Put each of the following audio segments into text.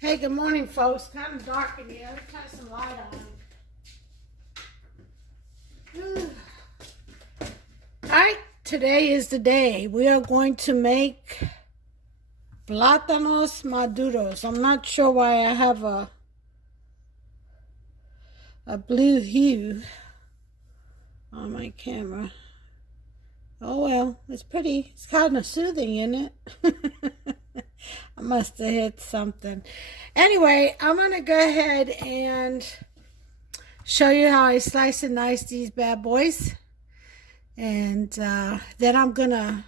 Hey, good morning, folks. Kind of dark in here. Let's turn some light on. All right, today is the day. We are going to make Plantanos Maduros. I'm not sure why I have a blue hue on my camera. Oh well, it's pretty. It's kind of soothing, isn't it? I must have hit something. Anyway, I'm going to go ahead and show you how I slice and dice these bad boys. And then I'm going to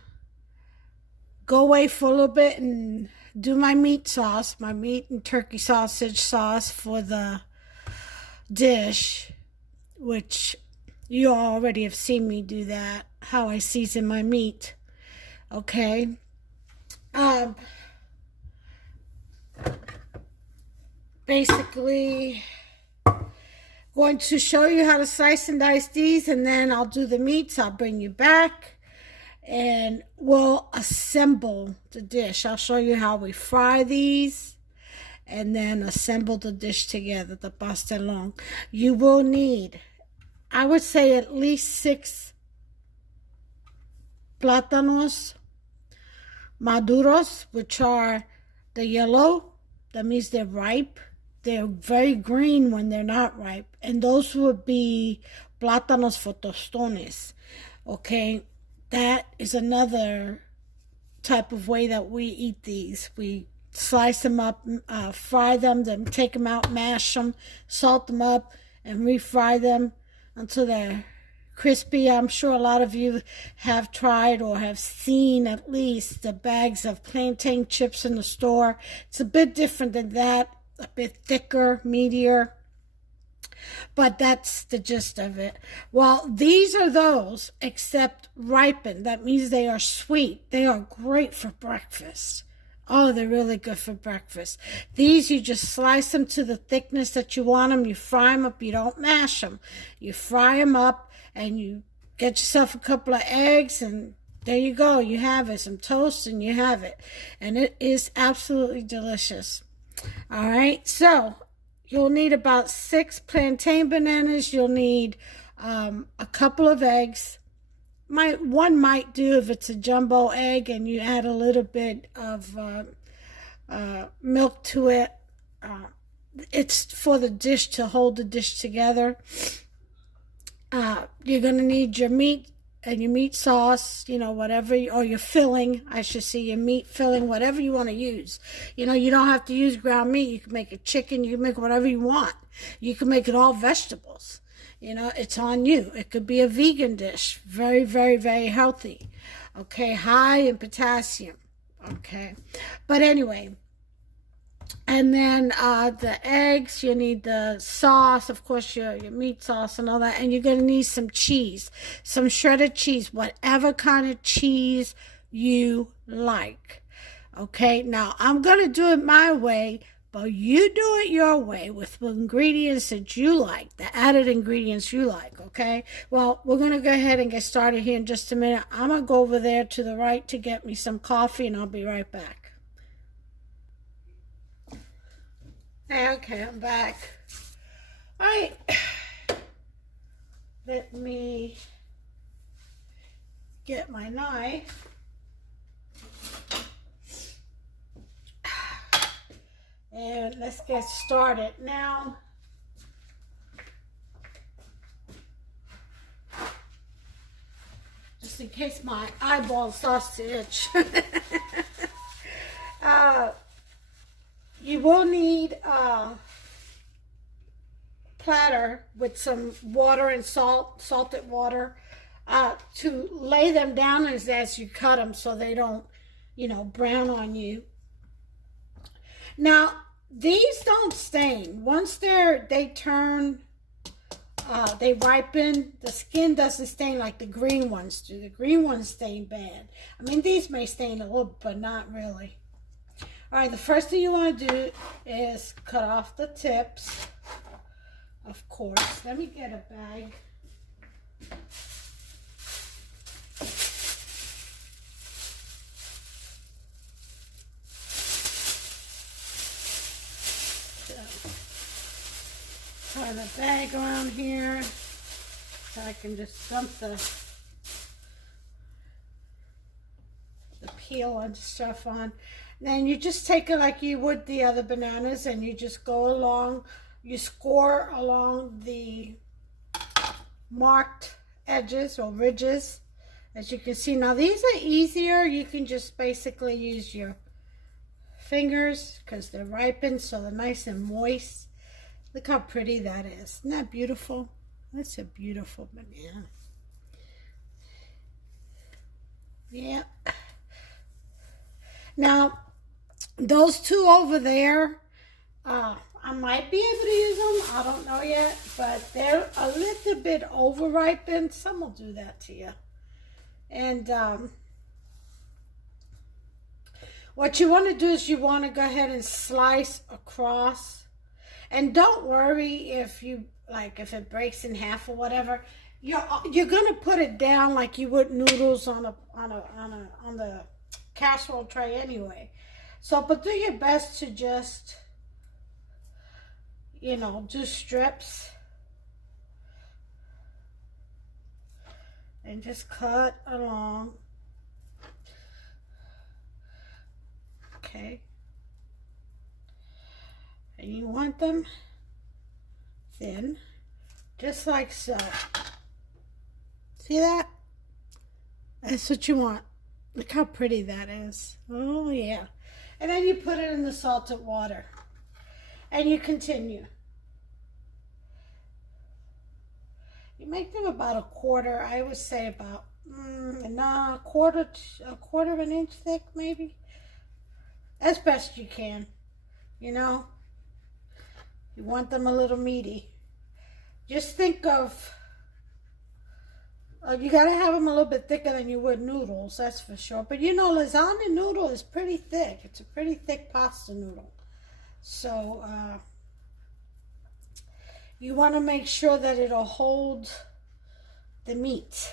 go away for a little bit and do my meat sauce, my meat and turkey sausage sauce for the dish, which you already have seen me do that, how I season my meat. Okay. Basically going to show you how to slice and dice these, and then I'll do the meats. I'll bring you back and we'll assemble the dish. I'll show you how we fry these and then assemble the dish together, the pastelon. You will need, I would say, at least 6 Plantanos Maduros, which are the yellow. That means they're ripe. They're very green when they're not ripe. And those would be plátanos for tostones. Okay, that is another type of way that we eat these. We slice them up, fry them, then take them out, mash them, salt them up, and refry them until they're crispy. I'm sure a lot of you have tried or have seen at least the bags of plantain chips in the store. It's a bit different than that, a bit thicker, meatier, but that's the gist of it. Well, these are those, except ripened. That means they are sweet. They are great for breakfast. Oh, they're really good for breakfast. These, you just slice them to the thickness that you want them. You fry them up. You don't mash them. You fry them up, and you get yourself a couple of eggs, and there you go. You have it. Some toast, and you have it. And it is absolutely delicious. All right. So you'll need about 6 plantain bananas. You'll need a couple of eggs. One might do if it's a jumbo egg and you add a little bit of milk to it. It's for the dish, to hold the dish together. You're going to need your meat and your meat sauce, whatever, or your filling, I should say, your meat filling, whatever you want to use. You don't have to use ground meat. You can make it chicken. You can make whatever you want. You can make it all vegetables. It's on you. It could be a vegan dish. Very, very, very healthy. Okay, high in potassium. Okay, but anyway. And then the eggs, you need the sauce, of course, your meat sauce and all that. And you're going to need some cheese, some shredded cheese, whatever kind of cheese you like. Okay, now I'm going to do it my way, but you do it your way with the ingredients that you like, the added ingredients you like, okay? Well, we're going to go ahead and get started here in just a minute. I'm going to go over there to the right to get me some coffee, and I'll be right back. Okay, I'm back. All right. Let me get my knife. And let's get started. Now, just in case my eyeball starts to itch. You will need a platter with some water and salted water, to lay them down as you cut them so they don't, brown on you. Now, these don't stain. Once they turn, they ripen, the skin doesn't stain like the green ones do. The green ones stain bad. I mean, these may stain a little, but not really. All right, the first thing you want to do is cut off the tips, of course. Let me get a bag. Tie the bag around here so I can just dump the peel and stuff on. Then you just take it like you would the other bananas, and you just go along, you score along the marked edges or ridges, as you can see. Now these are easier. You can just basically use your fingers because they're ripened, so they're nice and moist. Look how pretty that is. Isn't that beautiful? That's a beautiful banana. Yeah. Now, those two over there, I might be able to use them. I don't know yet, but they're a little bit over ripened. Some will do that to you. And what you want to do is you want to go ahead and slice across. And don't worry if if it breaks in half or whatever. You're gonna put it down like you would noodles on the casserole tray anyway. So, but do your best to just, do strips and just cut along. Okay. And you want them thin, just like so. See that? That's what you want. Look how pretty that is. Oh, yeah. And then you put it in the salted water. And you continue. You make them about a quarter. I would say about, a quarter of an inch thick, maybe. As best you can. You want them a little meaty. Just think of, you got to have them a little bit thicker than you would noodles, that's for sure. But lasagna noodle is pretty thick. It's a pretty thick pasta noodle. So, you want to make sure that it'll hold the meat.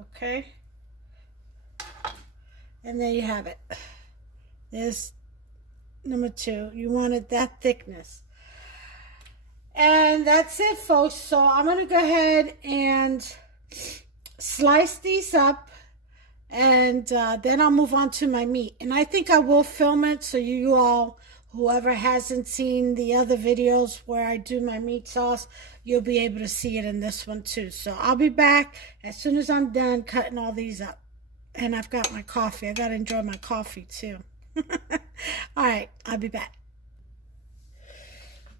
Okay? And there you have it. There's number 2. You wanted that thickness. And that's it, folks. So I'm going to go ahead and slice these up, and then I'll move on to my meat. And I think I will film it so you all, whoever hasn't seen the other videos where I do my meat sauce, you'll be able to see it in this one too. So I'll be back as soon as I'm done cutting all these up. And I've got my coffee. I got to enjoy my coffee too. All right, I'll be back.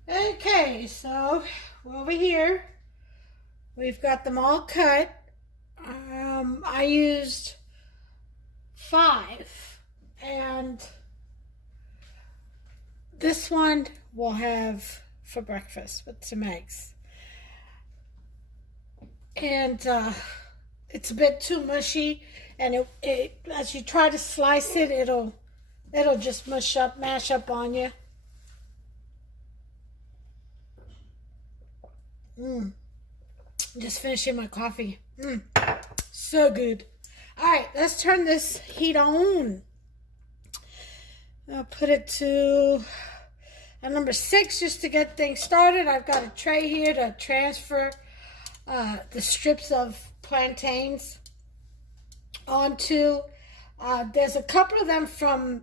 Okay, so over here, we've got them all cut. I used 5, and this one we'll have for breakfast with some eggs. And it's a bit too mushy, and it as you try to slice it, it'll just mash up on you. Just finishing my coffee. So good. All right, let's turn this heat on. I'll put it to number 6 just to get things started. I've got a tray here to transfer the strips of plantains onto. There's a couple of them from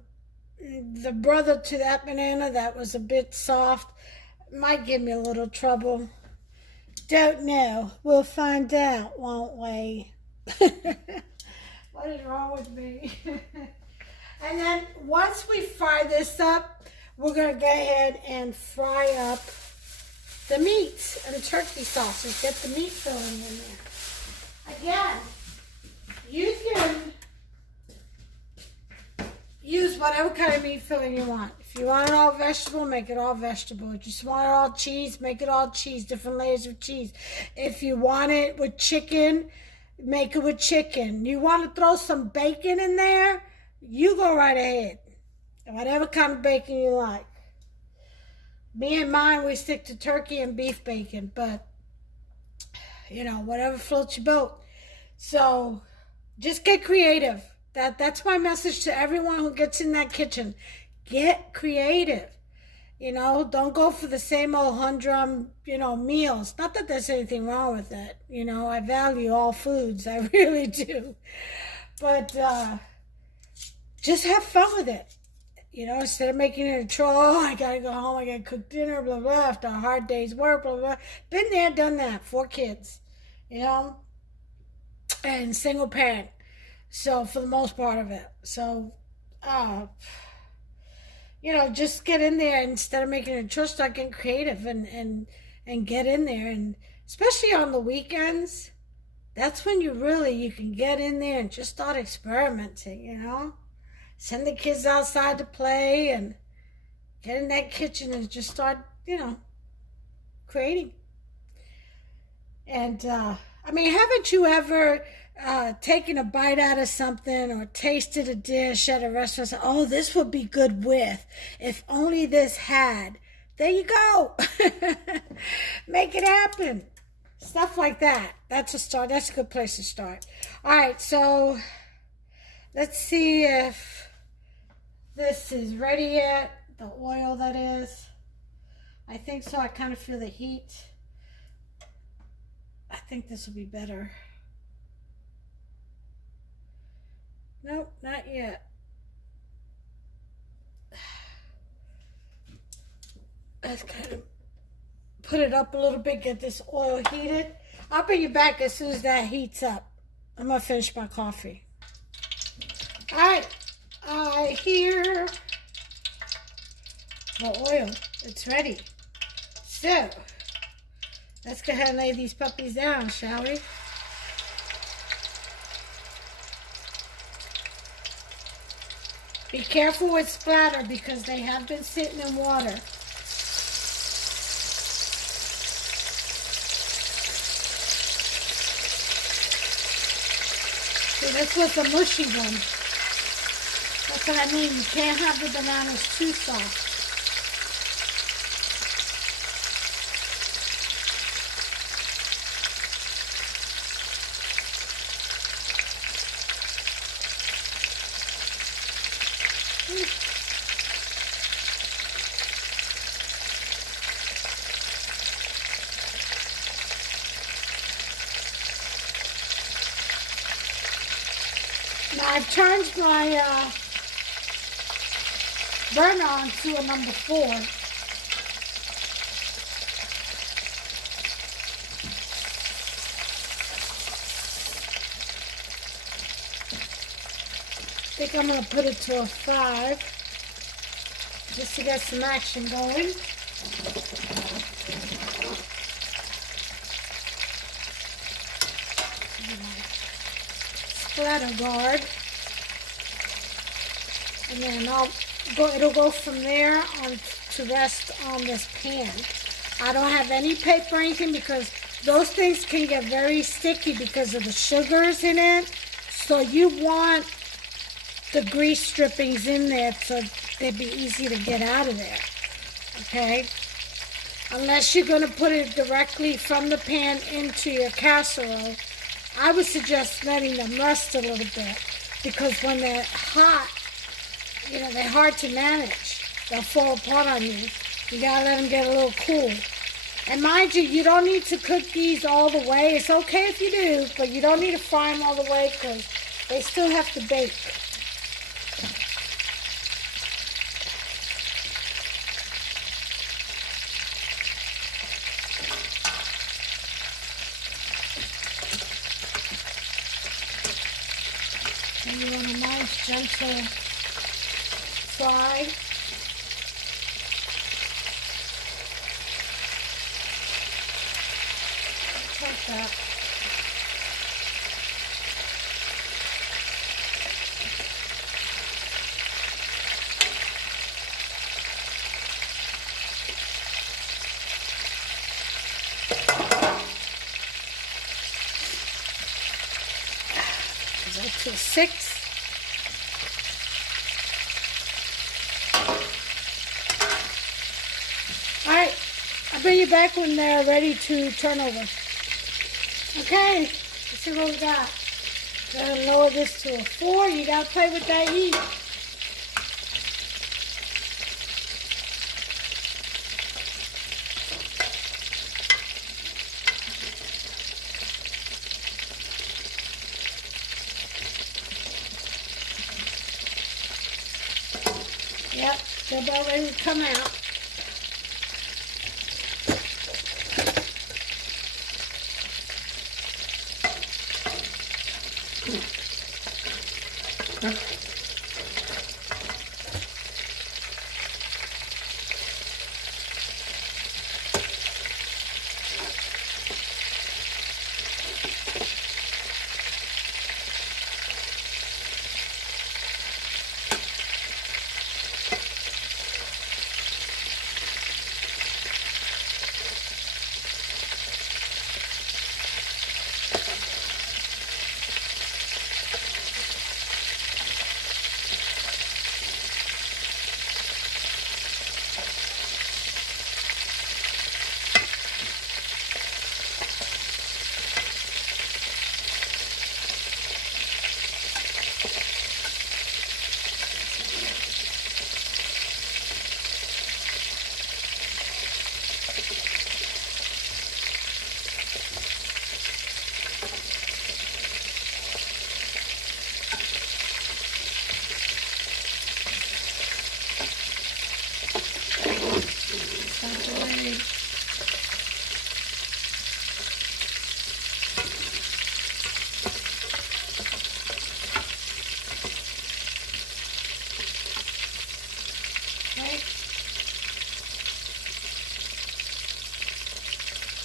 the brother to that banana that was a bit soft. Might give me a little trouble. Don't know. We'll find out, won't we? What is wrong with me? And then once we fry this up, we're going to go ahead and fry up the meat and the turkey sausage. Get the meat filling in there. Again, you can use whatever kind of meat filling you want. If you want it all vegetable, make it all vegetable. If you just want it all cheese, make it all cheese, different layers of cheese. If you want it with chicken, make it with chicken. You want to throw some bacon in there, you go right ahead. Whatever kind of bacon you like. Me and mine, we stick to turkey and beef bacon, but, whatever floats your boat. So, just get creative. That's my message to everyone who gets in that kitchen. Get creative. You know, don't go for the same old humdrum, meals. Not that there's anything wrong with it. I value all foods. I really do. But just have fun with it. Instead of making it a chore, oh, I gotta go home, I gotta cook dinner, blah, blah, after a hard day's work, blah, blah. Been there, done that. 4 kids, and single parent. So, for the most part of it. So, just get in there instead of making it a chore, start getting creative and get in there. And especially on the weekends, that's when you can get in there and just start experimenting, Send the kids outside to play and get in that kitchen and just start, creating. And, haven't you ever taken a bite out of something or tasted a dish at a restaurant and said, oh, this would be good with, if only this had. There you go. Make it happen. Stuff like that. That's a start. That's a good place to start. All right, so let's see if this is ready yet. The oil, that is. I think so. I kind of feel the heat. I think this will be better. Nope, not yet. Let's kind of put it up a little bit, get this oil heated. I'll bring you back as soon as that heats up. I'm going to finish my coffee. All right. I hear the oil. It's ready. So, let's go ahead and lay these puppies down, shall we? Be careful with splatter because they have been sitting in water. See, this was a mushy one. That's what I mean. You can't have the bananas too soft. Now I've turned my burner on to a number 4. I think I'm going to put it to a 5 just to get some action going. Splatter guard. And then it'll go from there on to rest on this pan. I don't have any paper or anything because those things can get very sticky because of the sugars in it. So you want the grease drippings in there so they'd be easy to get out of there. Okay? Unless you're going to put it directly from the pan into your casserole, I would suggest letting them rest a little bit because when they're hot, they're hard to manage. They'll fall apart on you. You gotta let them get a little cool. And mind you, you don't need to cook these all the way. It's okay if you do, but you don't need to fry them all the way because they still have to bake. And you want a nice, gentle fry. Like that. Is that to 6? Alright, I'll bring you back when they're ready to turn over. Okay, let's see what we got. Gotta lower this to a 4. You gotta play with that heat. Yep, they're about ready to come out.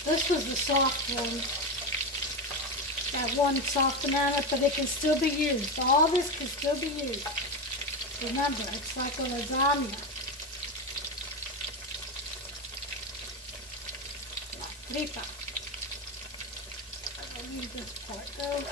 This was the soft one. That one soft banana, but it can still be used. All this can still be used. Remember, it's like a lasagna. Rica. I'm going to leave this part go.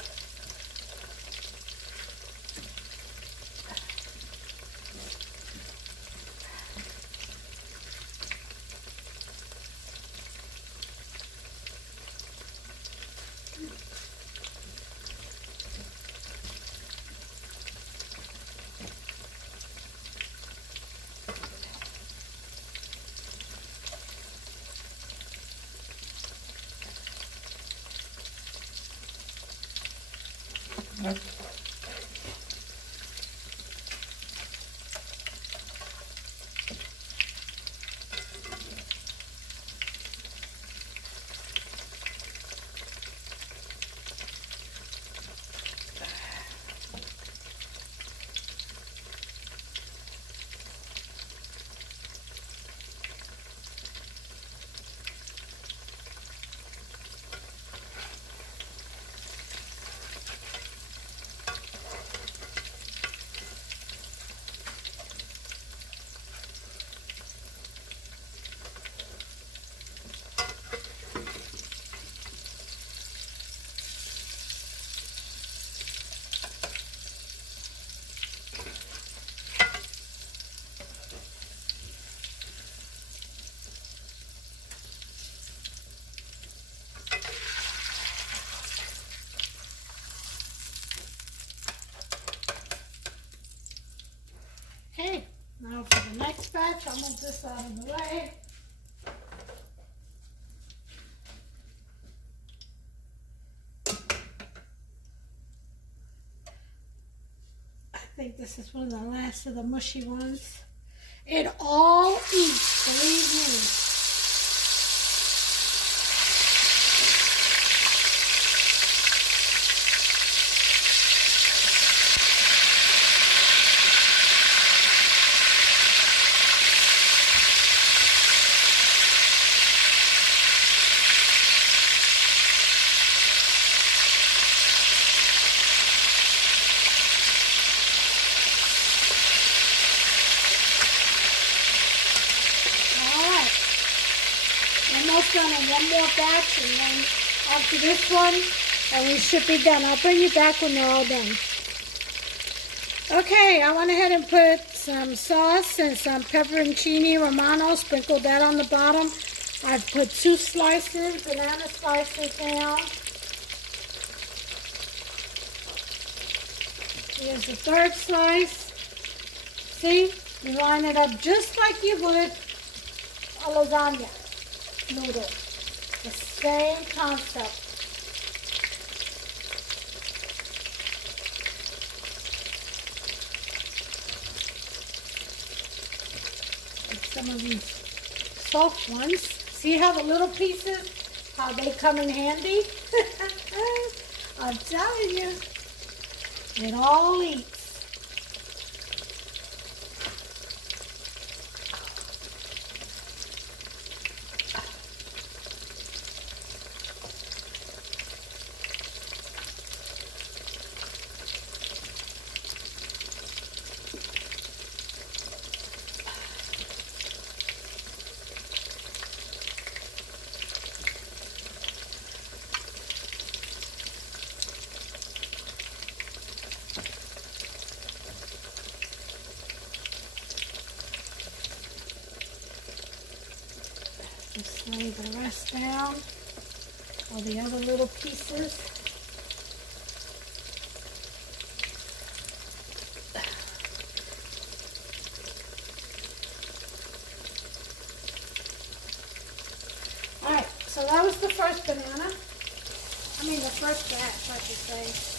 Okay, now for the next batch, I'll move this out of the way. I think this is one of the last of the mushy ones. It all eats, believe me. Done in one more batch, and then after this one, and we should be done. I'll bring you back when they're all done. Okay, I went ahead and put some sauce and some pepperoncini romano, sprinkled that on the bottom. I've put 2 slices, banana slices down. Here's the 3rd slice. See, you line it up just like you would a lasagna noodle. The same concept. some of these soft ones. See how the little pieces, how they come in handy? I'm telling you, it all eats. Just lay the rest down, all the other little pieces. Alright, so that was the first banana. I mean the first batch, I should say.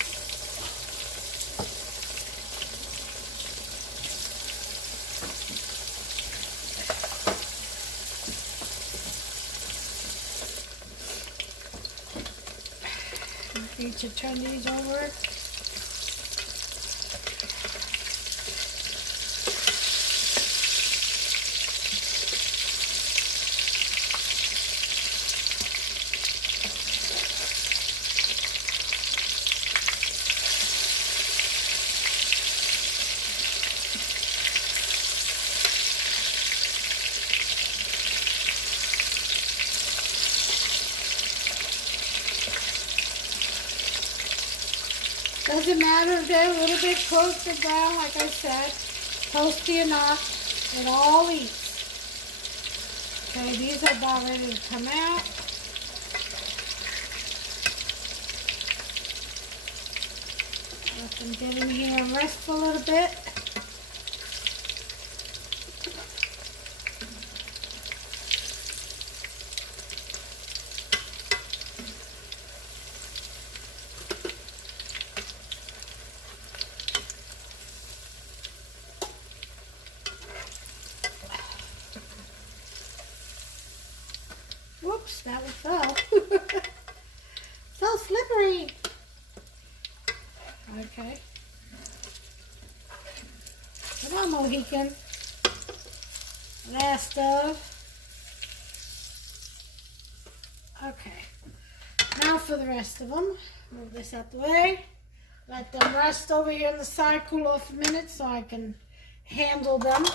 Need to turn these over. Doesn't matter if they're a little bit cooked or brown, like I said, toasty or not, it all eats. Okay, these are about ready to come out. Let them get in here and rest for a little bit. Whoops, that one fell. So slippery. Okay. Come on, Mohican. Last of. Okay. Now for the rest of them. Move this out the way. Let them rest over here on the side, cool off a minute so I can handle them.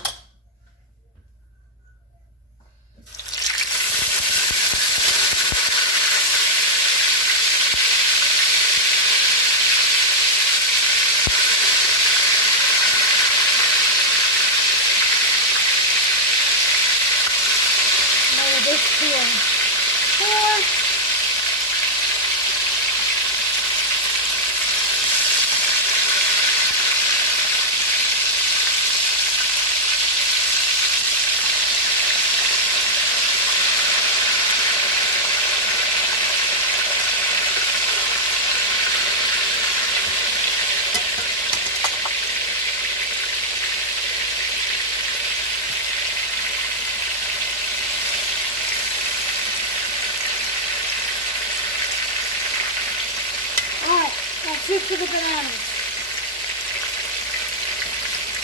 That's it for the bananas.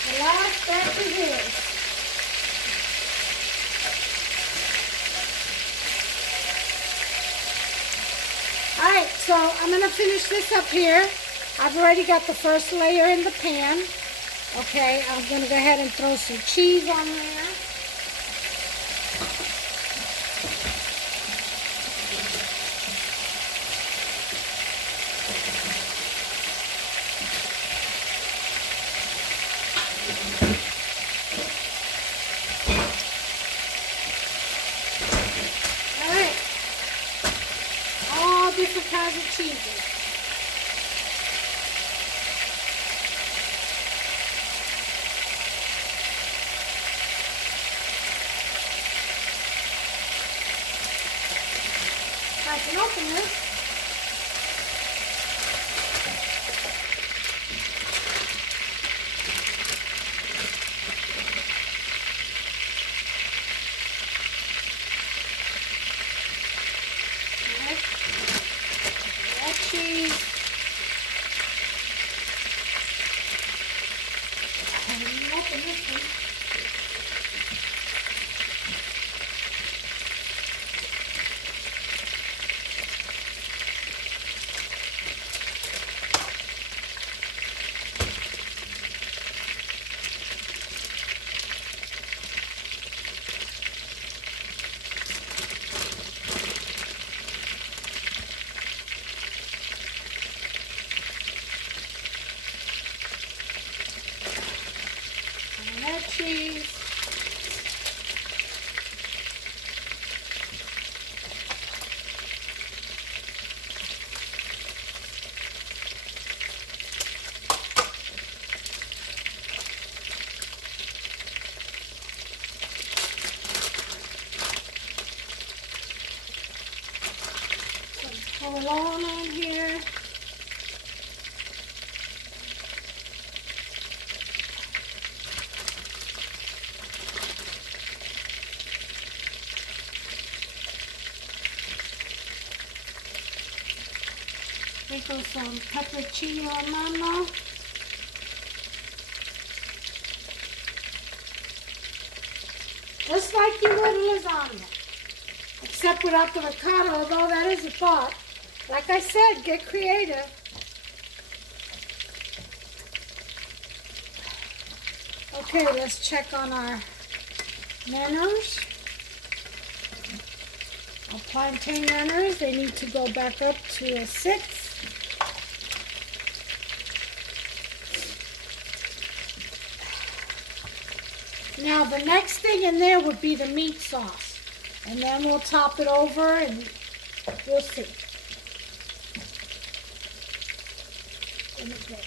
The last batch is here. Alright, so I'm going to finish this up here. I've already got the first layer in the pan. Okay, I'm going to go ahead and throw some cheese on there. Different kinds of cheeses. I can open this. provolone on here. Sprinkle some pepperoncino romano. Just like you would lasagna. Except without the ricotta, although that is a thought. Like I said, get creative. Okay, let's check on our manners. Our plantain manners, they need to go back up to a 6. Now the next thing in there would be the meat sauce. And then we'll top it over and we'll see. Let me get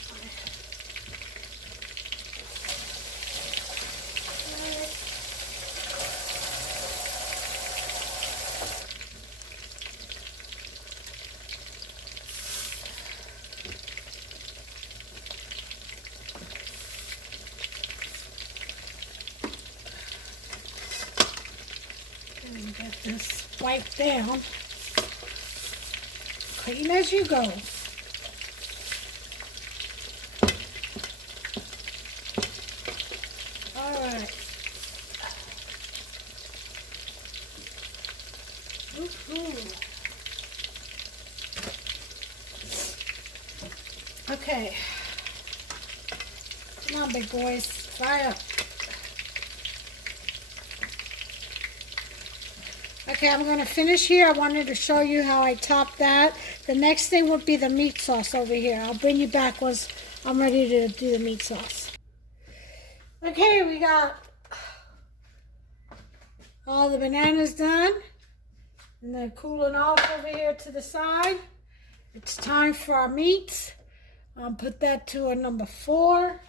get this wiped down. Clean as you go. Alright. Okay. Come on, big boys. Fire up. Okay, I'm going to finish here. I wanted to show you how I top that. The next thing would be the meat sauce over here. I'll bring you back once I'm ready to do the meat sauce. Okay, we got all the bananas done. And they're cooling off over here to the side. It's time for our meats. I'll put that to a number 4.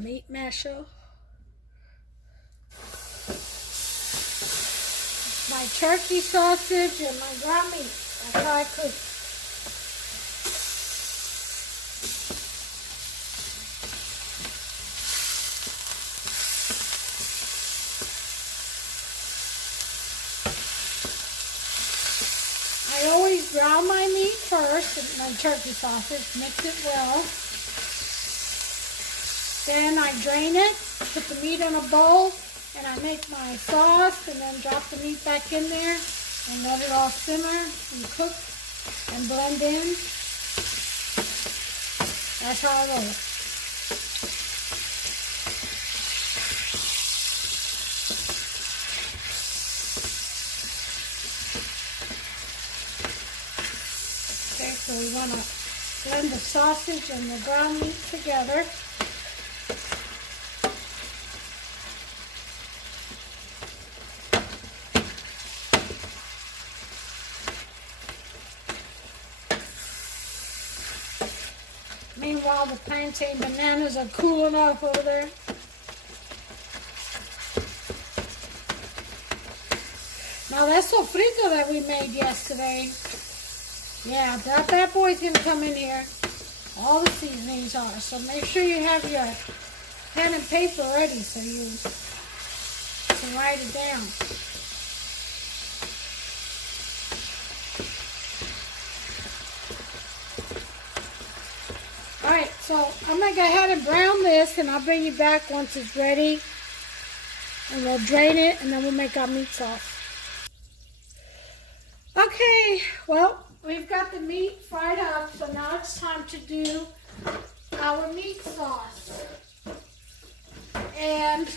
Meat masher. My turkey sausage and my ground meat. That's how I cook. I always brown my meat first, my turkey sausage, mix it well. Then I drain it, put the meat in a bowl, and I make my sauce, and then drop the meat back in there, and let it all simmer and cook and blend in. That's how I roll it. Okay, so we want to blend the sausage and the ground meat together. Meanwhile, the plantain bananas are cooling off over there. Now that's sofrito that we made yesterday. Yeah, that bad boy's gonna come in here. All the seasonings are. So make sure you have your pen and paper ready so you can write it down. Alright, so I'm going to go ahead and brown this, and I'll bring you back once it's ready. And we'll drain it, and then we'll make our meat sauce. Okay, well, we've got the meat fried up, so now it's time to do our meat sauce. And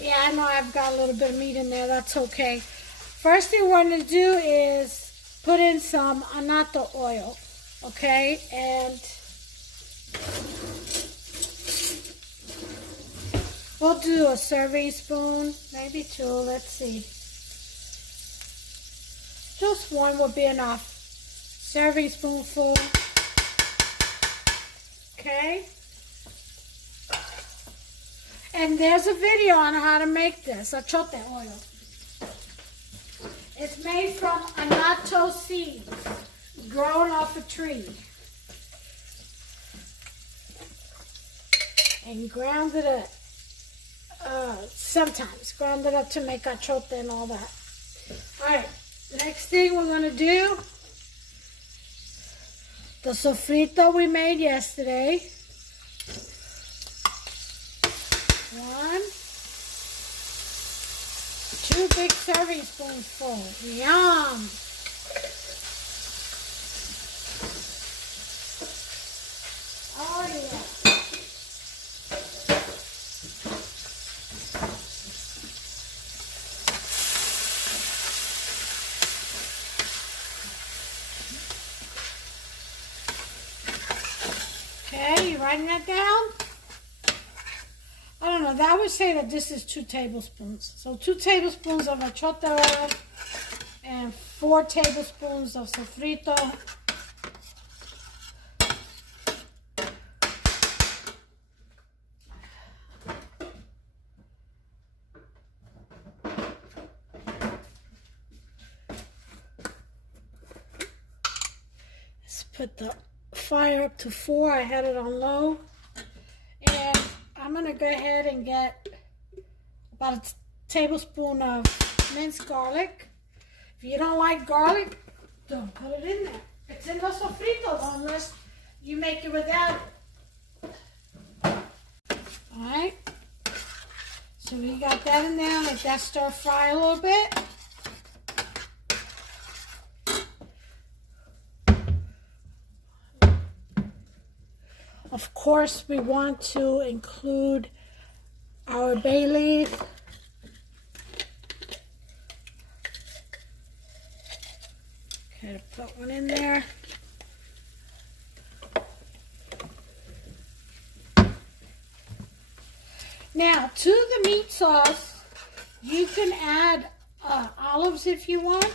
yeah, I know I've got a little bit of meat in there. That's okay. First thing we're going to do is put in some annatto oil, okay? And We'll do a serving spoon, maybe two, let's see. Just one would be enough. Serving spoonful. Okay. And there's a video on how to make this, achote oil. It's made from annatto seeds grown off a tree. And ground it up. Sometimes ground it up to make achote and all that. Alright, next thing we're going to do, the sofrito we made yesterday. 1, 2 big serving spoonfuls. Yum! Oh yeah. Okay, you writing that down? I don't know, I would say that this is 2 tablespoons. So 2 tablespoons of achote oil and 4 tablespoons of sofrito. Let's put the fire up to 4. I had it on low. And I'm going to go ahead and get about a tablespoon of minced garlic. If you don't like garlic, don't put it in there. It's in the sofrito unless you make it without it. Alright. So we got that in there. Let that stir fry a little bit. Of course, we want to include our bay leaf. Okay, put one in there. Now, to the meat sauce, you can add olives if you want.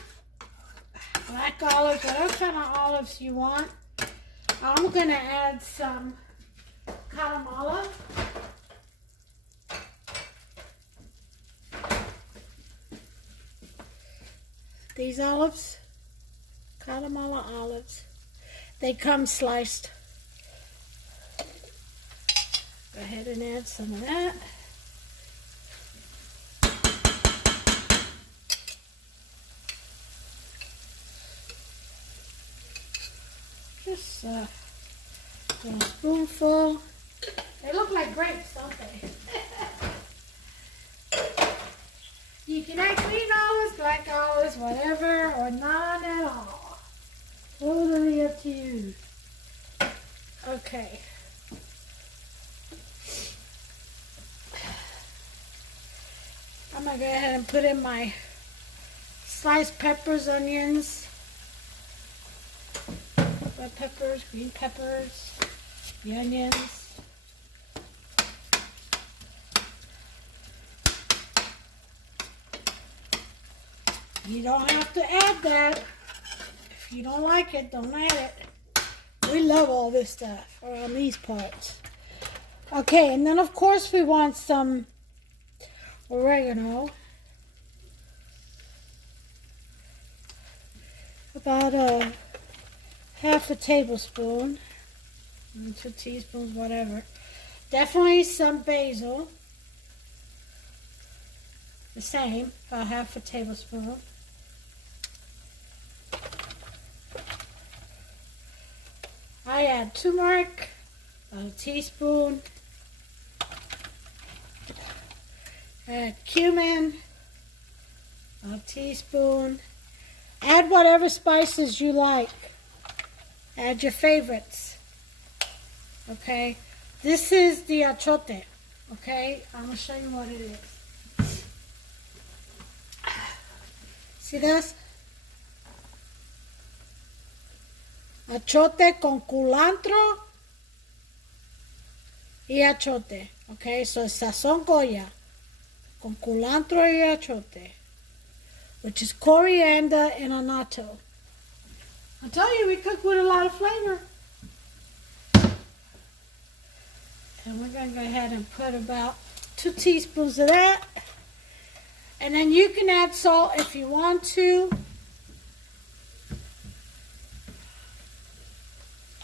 Black olives, whatever kind of olives you want. I'm going to add some Guatemala. These olives, Guatemala olives, they come sliced. Go ahead and add some of that. Just a spoonful. They look like grapes, don't they? You can add green olives, black olives, whatever, or none at all. Totally up to you. Okay. I'm going to go ahead and put in my sliced peppers, onions, red peppers, green peppers, the onions. You don't have to add that. If you don't like it, don't add it. We love all this stuff around these parts. Okay, and then of course we want some oregano. About a half a tablespoon, 2 teaspoons, whatever. Definitely some basil. The same, about half a tablespoon. I add turmeric, a teaspoon. Add cumin, a teaspoon. Add whatever spices you like. Add your favorites. Okay, this is the achote. Okay, I'm gonna show you what it is. See this? Achote con culantro y achote. Okay, so it's sazon Goya con culantro y achote, which is coriander and annatto. I tell you, we cook with a lot of flavor. And we're going to go ahead and put about 2 teaspoons of that. And then you can add salt if you want to.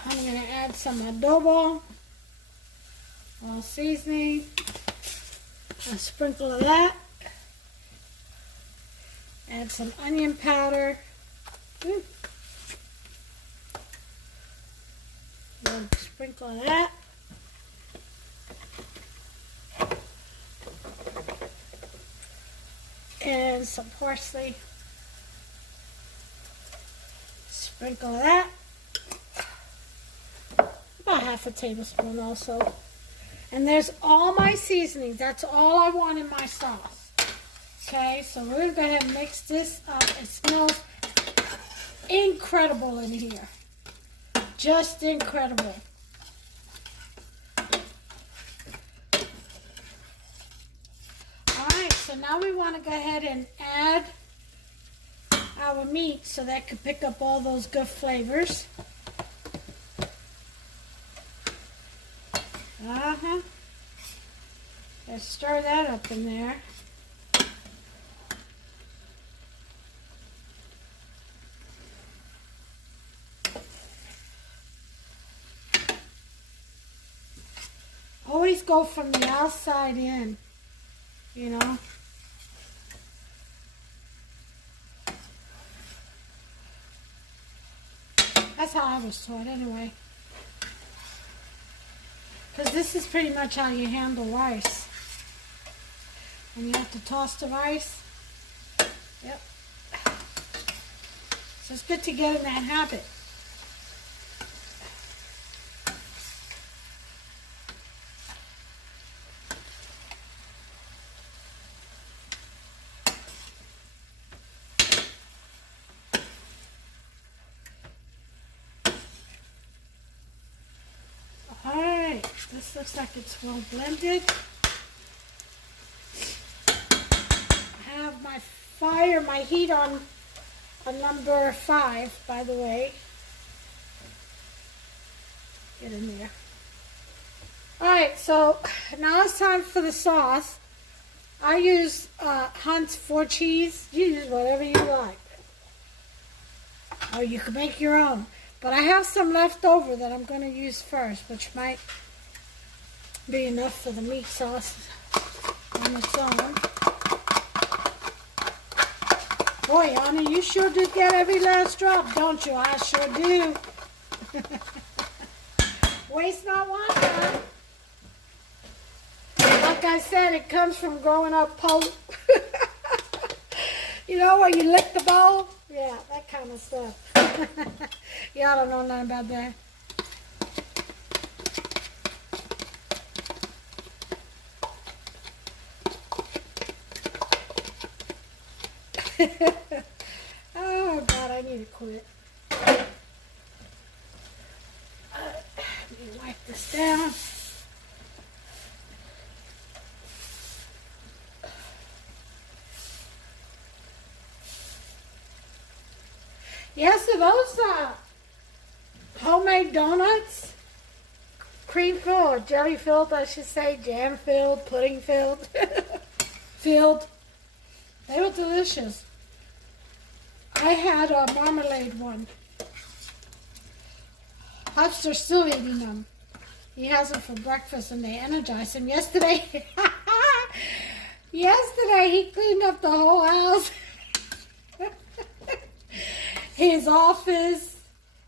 I'm going to add some adobo, all seasoning, a sprinkle of that. Add some onion powder. A sprinkle of that. And some parsley. Sprinkle of that. About half a tablespoon also. And there's all my seasonings. That's all I want in my sauce. Okay, so we're going to go ahead and mix this up. It smells incredible in here. Just incredible. Alright, so now we want to go ahead and add our meat so that can pick up all those good flavors. Let's stir that up in there. Always go from the outside in, you know. That's how I was taught anyway. Because this is pretty much how you handle rice. And you have to toss the rice. Yep. So it's good to get in that habit. Alright, this looks like it's well blended. I have my heat on number 5, by the way. Get in there. Alright, so now it's time for the sauce. I use Hunt's 4 cheese. You use whatever you like. Or you can make your own. But I have some left over that I'm going to use first, which might be enough for the meat sauce on its own. Boy, Anna, you sure do get every last drop, don't you? I sure do. Waste not, want none. Like I said, it comes from growing up poor. You know, where you lick the bowl? Yeah, that kind of stuff. Y'all don't know nothing about that. Oh, God, I need to quit. Let me wipe this down. Yes, so those homemade donuts, cream filled or jelly filled, I should say, jam filled, pudding filled, filled. They were delicious. I had a marmalade one. Hubster's still eating them. He has them for breakfast and they energize him. Yesterday, he cleaned up the whole house. His office.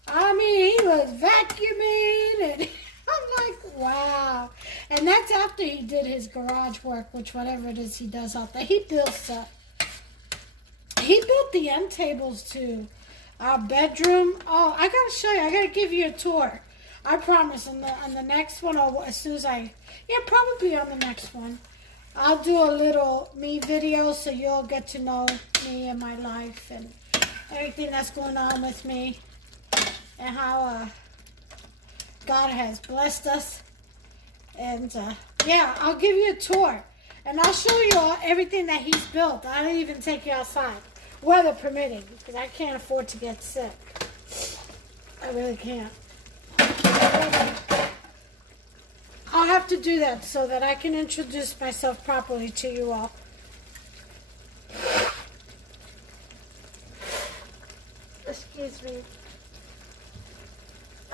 I mean, he was vacuuming and I'm like, wow. And that's after he did his garage work, which whatever it is he does out there. He builds stuff. He built the end tables to our bedroom. Oh, I gotta show you. I gotta give you a tour. I promise on the next one, or as soon as probably on the next one. I'll do a little me video so you'll get to know me and my life and everything that's going on with me and how God has blessed us. And Yeah, I'll give you a tour. And I'll show you all everything that he's built. I'll even take you outside, weather permitting, because I can't afford to get sick. I really can't. I'll have to do that so that I can introduce myself properly to you all. Excuse me.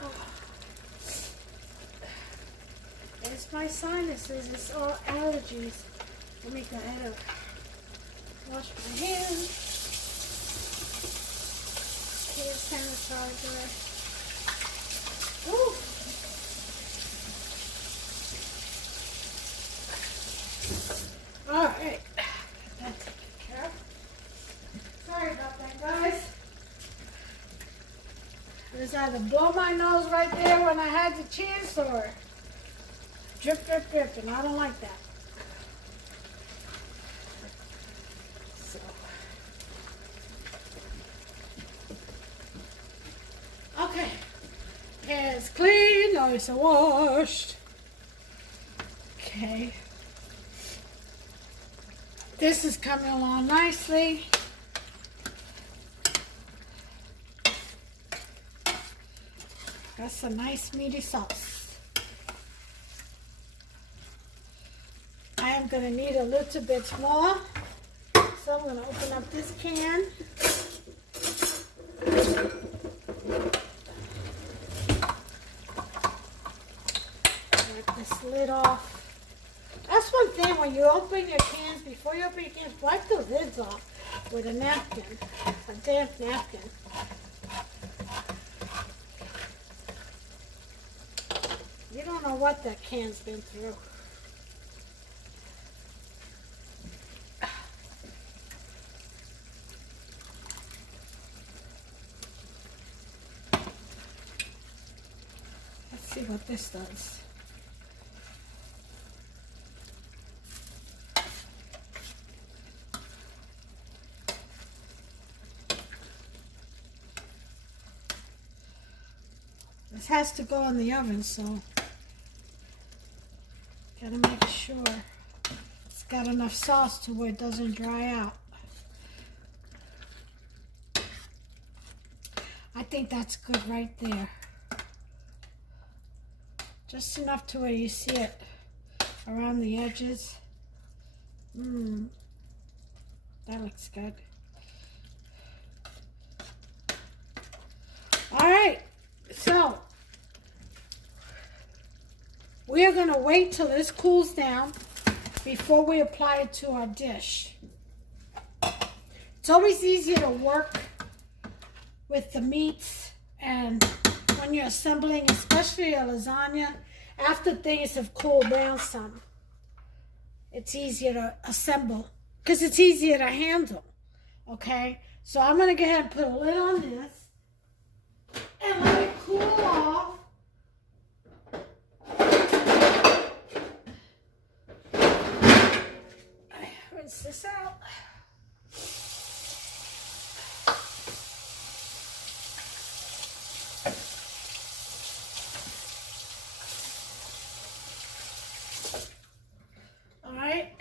Oh. It's my sinuses. It's all allergies. Let me go ahead and wash my hands. Hand sanitizer. Ooh. All right. That's taken care of. Sorry about that, guys. I just had to blow my nose right there when I had the chance, or drip, drip, drip, and I don't like that. So. Okay. Hands clean, nice and washed. Okay. This is coming along nicely. That's a nice meaty sauce. I am going to need a little bit more. So I'm going to open up this can. Wipe this lid off. That's one thing, when you open your cans, before you open your cans, wipe the lids off with a napkin, a damp napkin. You don't know what that can's been through. Let's see what this does. This has to go in the oven, so gotta make sure it's got enough sauce to where it doesn't dry out. I think that's good right there. Just enough to where you see it around the edges. That looks good. All right, so we are going to wait till this cools down before we apply it to our dish. It's always easier to work with the meats, and when you're assembling, especially a lasagna, after things have cooled down some, it's easier to assemble because it's easier to handle, okay? So I'm going to go ahead and put a lid on this and let it cool off. Rinse this out. All right,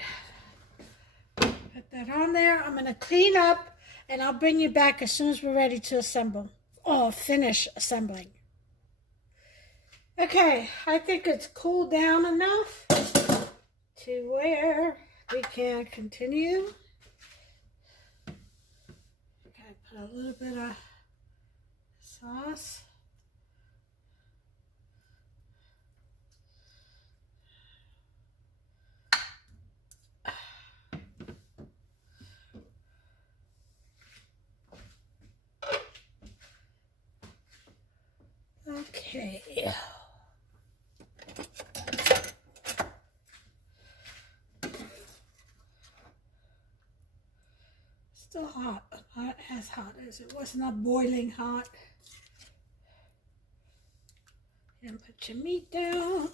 put that on there. I'm going to clean up and I'll bring you back as soon as we're ready to assemble or finish assembling. Okay, I think it's cooled down enough to where we can continue. Okay, put a little bit of sauce. Okay. Still hot, but not as hot as it was, not boiling hot. And put your meat down.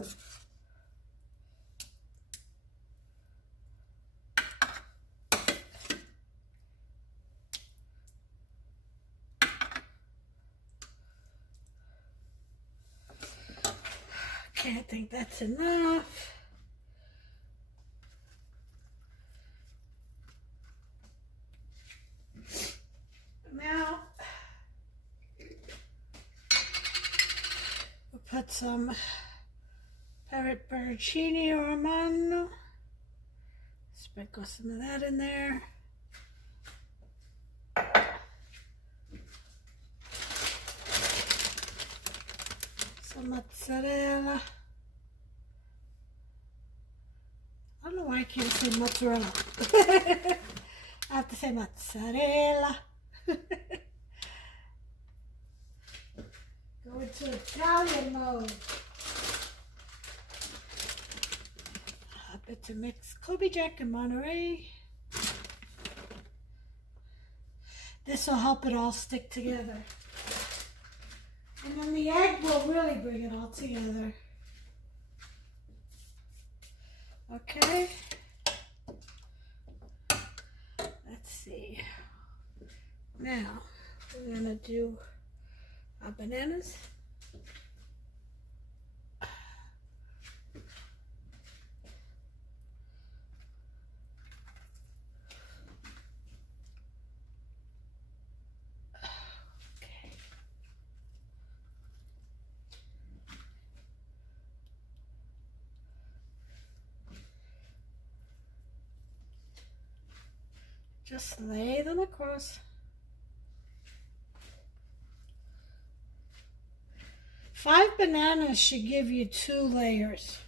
Okay, I think that's enough. Now, we'll put some pepperoncini romano. Sprinkle some of that in there. Some mozzarella. I don't know why I can't say mozzarella. I have to say mozzarella. Go into Italian mode. A bit to mix Kobe Jack and Monterey. This will help it all stick together. And then the egg will really bring it all together. Okay. Let's see. Now, we're going to do our bananas. Just lay them across. 5 bananas should give you 2 layers.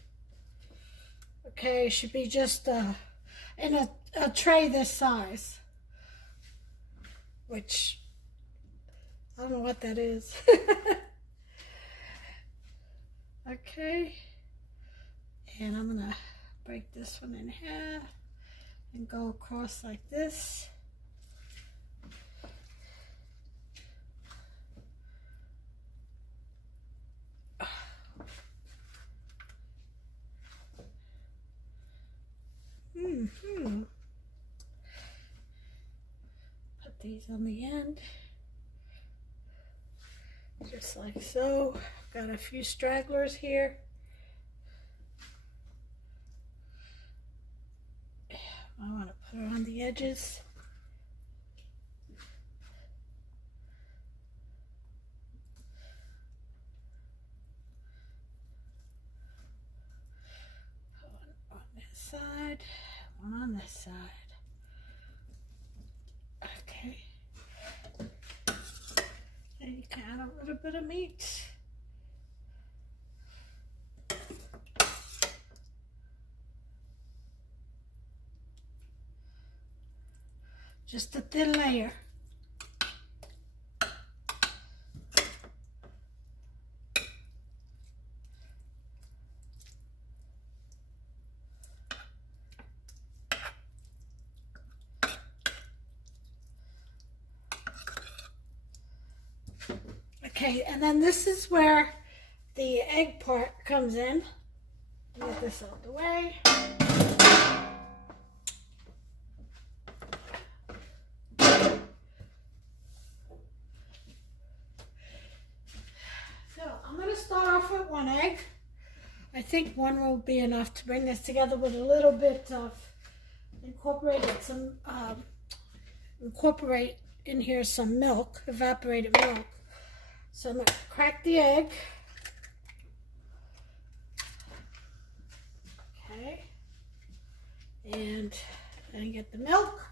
Okay, it should be just in a tray this size. Which, I don't know what that is. Okay, and I'm gonna break this one in half and go across like this. Put these on the end, just like so. Got a few stragglers here. I want to put it on the edges. One on this side, one on this side. Okay. And you can add a little bit of meat. Just a thin layer. Okay, and then this is where the egg part comes in. Get this out of the way. Start off with 1 egg. I think 1 will be enough to bring this together with a little bit of incorporate in here some milk, evaporated milk. So I'm going to crack the egg. Okay. And then get the milk.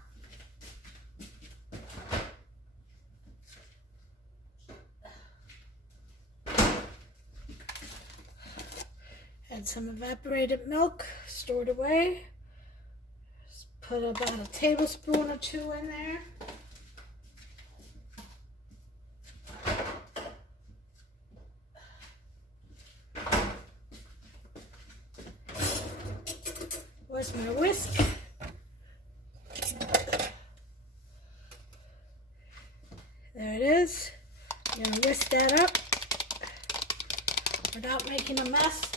Add some evaporated milk, stored away. Just put about a tablespoon or 2 in there. Where's my whisk? There it is. You're gonna whisk that up without making a mess.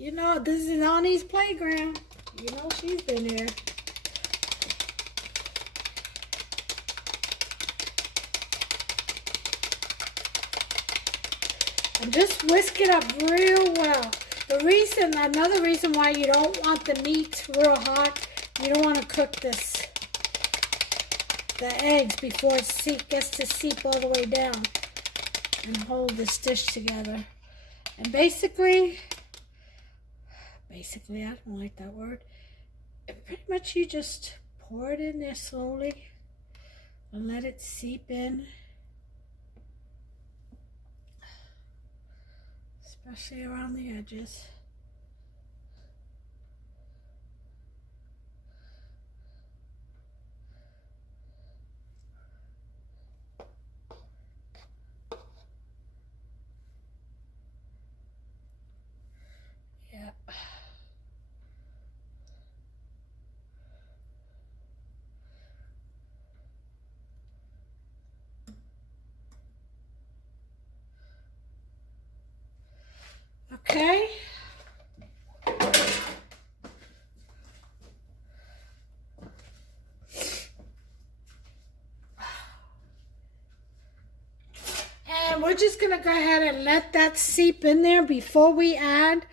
You know, this is Annie's playground. You know she's been there. And just whisk it up real well. Another reason why you don't want the meat real hot, you don't want to cook the eggs before it gets to seep all the way down and hold this dish together. And basically, I don't like that word. Pretty much you just pour it in there slowly and let it seep in. Especially around the edges. Yeah. Okay. And we're just going to go ahead and let that seep in there before we add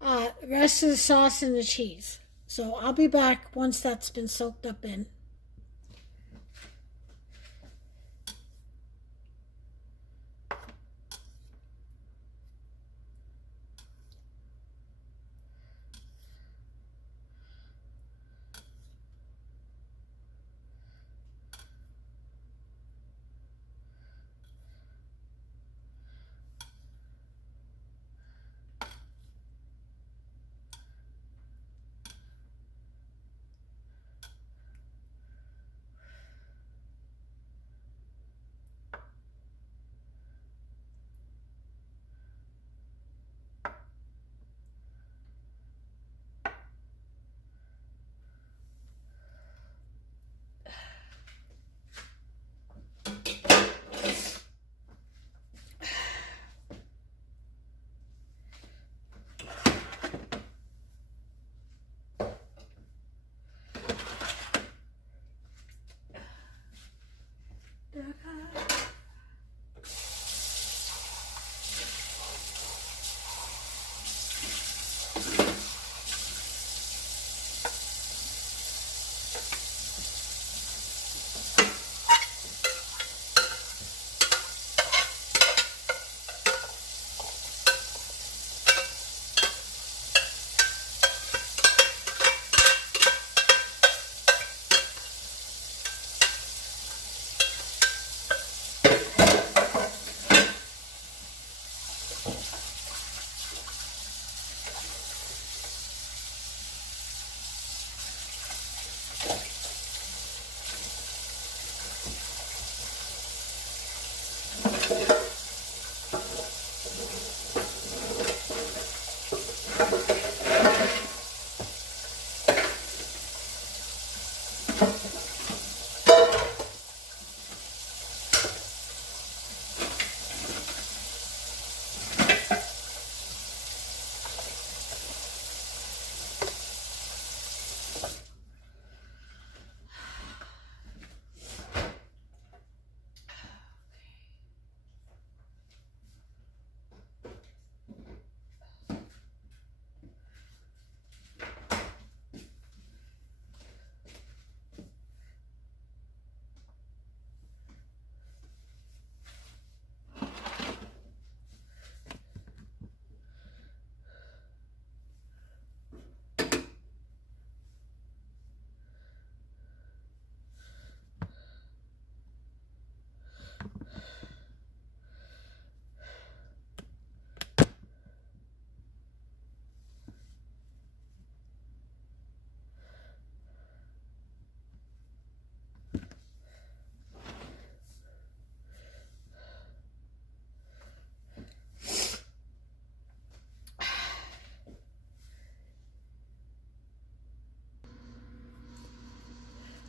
the rest of the sauce and the cheese. So I'll be back once that's been soaked up in.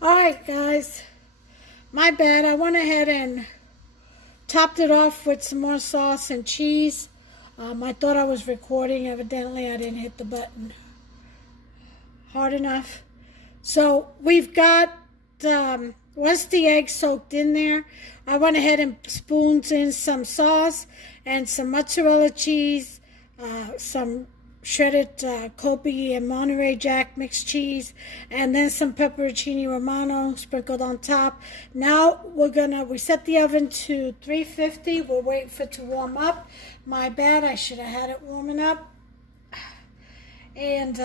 Alright guys, my bad. I went ahead and topped it off with some more sauce and cheese. I thought I was recording. Evidently, I didn't hit the button hard enough. So we've got, once the egg soaked in there, I went ahead and spooned in some sauce and some mozzarella cheese, some shredded Kobe and Monterey Jack mixed cheese, and then some pepperoncini romano sprinkled on top. Now we set the oven to 350. We're waiting for it to warm up. My bad, I should have had it warming up. And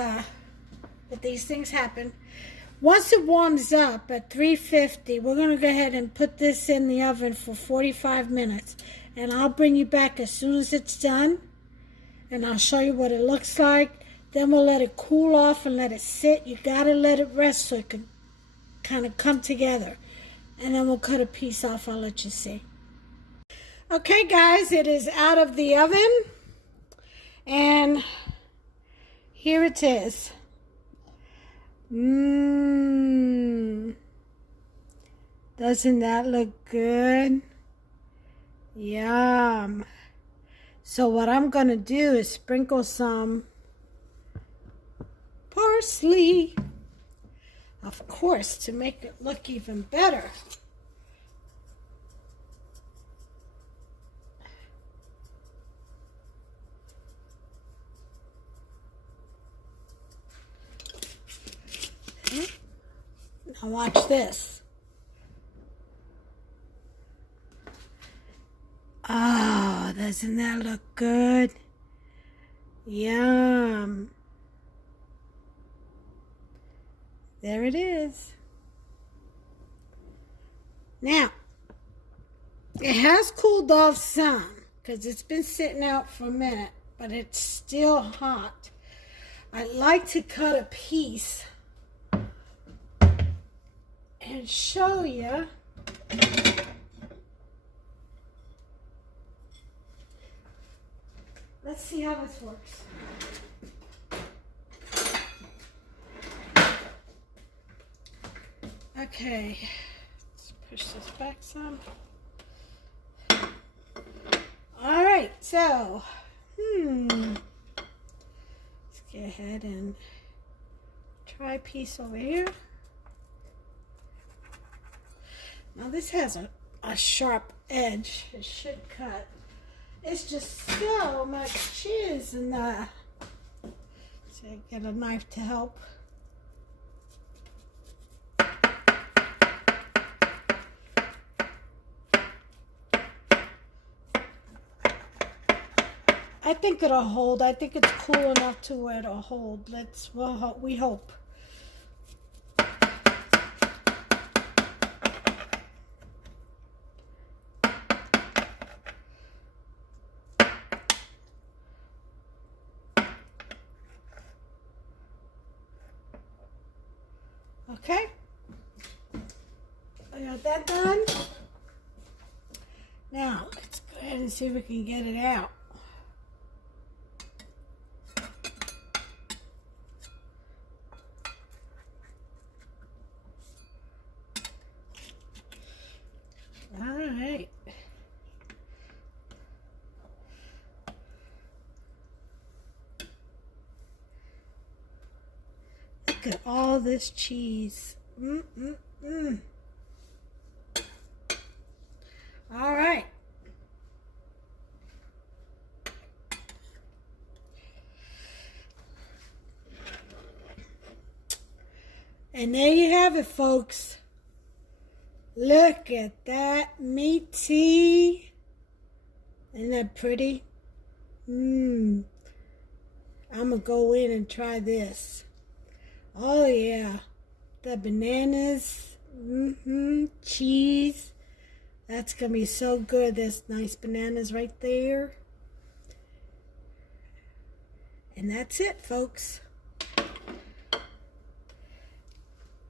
but these things happen. Once it warms up at 350, we're going to go ahead and put this in the oven for 45 minutes. And I'll bring you back as soon as it's done. And I'll show you what it looks like. Then we'll let it cool off and let it sit. You got to let it rest so it can kind of come together. And then we'll cut a piece off. I'll let you see. Okay, guys, it is out of the oven. And here it is. Doesn't that look good? Yum. So what I'm going to do is sprinkle some parsley. Of course, to make it look even better. Now watch this. Oh, doesn't that look good? Yum. There it is. Now, it has cooled off some because it's been sitting out for a minute, but it's still hot. I'd like to cut a piece and show you. Let's see how this works. Okay, let's push this back some. All right, so, let's go ahead and try a piece over here. Now this has a sharp edge. It should cut. It's just so much cheese in there. So I get a knife to help. I think it'll hold. I think it's cool enough to where it'll hold. We hope. Okay, I got that done. Now, let's go ahead and see if we can get it out. All right. Look at all this cheese. All right. And there you have it, folks. Look at that meaty. Isn't that pretty? I'm gonna go in and try this. Oh yeah, the bananas, cheese. That's gonna be so good. There's nice bananas right there. And that's it, folks.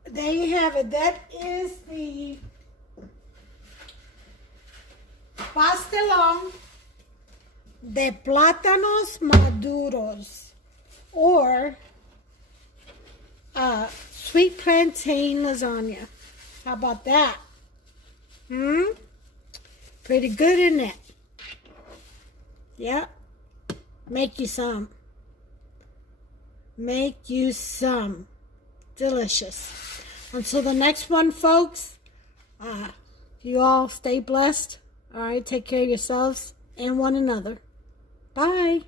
There you have it. That is the Pastelon de Plantanos Maduros, or sweet plantain lasagna. How about that? Pretty good, isn't it? Yeah. Make you some. Make you some. Delicious. Until the next one, folks, you all stay blessed. All right, take care of yourselves and one another. Bye.